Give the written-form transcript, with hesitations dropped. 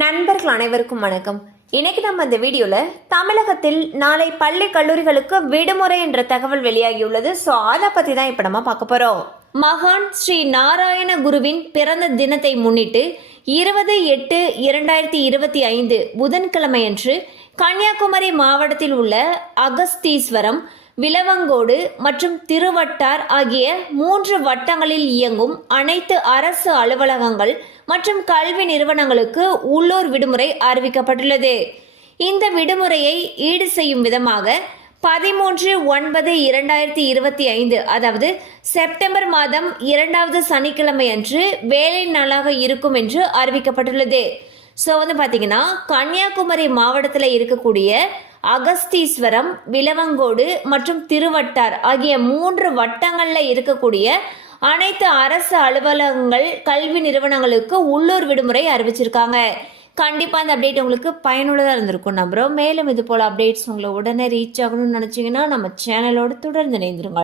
நண்பர்கள் அனைவருக்கும் வணக்கம். இன்னைக்கு நம்ம இந்த வீடியோல தமிழகத்தில் நாளை பள்ளி கல்லூரிகளுக்கு விடுமுறை என்ற தகவல் வெளியாகியுள்ளது. ஸோ அதை பத்தி தான் இப்ப நம்ம பார்க்க போறோம். மகான் ஸ்ரீ நாராயண குருவின் பிறந்த தினத்தை முன்னிட்டு 20/8/2025 புதன்கிழமையன்று கன்னியாகுமரி மாவட்டத்தில் உள்ள அகஸ்தீஸ்வரம், விளவங்கோடு மற்றும் திருவட்டார் ஆகிய 3 வட்டங்களில் இயங்கும் அனைத்து அரசு அலுவலகங்கள் மற்றும் கல்வி நிறுவனங்களுக்கு உள்ளூர் விடுமுறை அறிவிக்கப்பட்டுள்ளது. இந்த விடுமுறையை ஈடு செய்யும் விதமாக 13/9/2025 அதாவது செப்டம்பர் மாதம் 2வது சனிக்கிழமை அன்று வேலை நாளாக இருக்கும் என்று அறிவிக்கப்பட்டுள்ளது. ஸோ பார்த்தீங்கன்னா கன்னியாகுமரி மாவட்டத்தில் இருக்கக்கூடிய அகஸ்தீஸ்வரம், விளவங்கோடு மற்றும் திருவட்டார் ஆகிய 3 வட்டங்களில் இருக்கக்கூடிய அனைத்து அரசு அலுவலகங்கள், கல்வி நிறுவனங்களுக்கு உள்ளூர் விடுமுறை அறிவிச்சிருக்காங்க. கண்டிப்பாக இந்த அப்டேட் உங்களுக்கு பயனுள்ளதாக இருந்திருக்கும் நம்புறோம். மேலும் இது போல் அப்டேட்ஸ் உங்களை உடனே ரீச் ஆகணும்னு நினச்சிங்கன்னா நம்ம சேனலோடு தொடர்ந்து இணைந்திருங்க.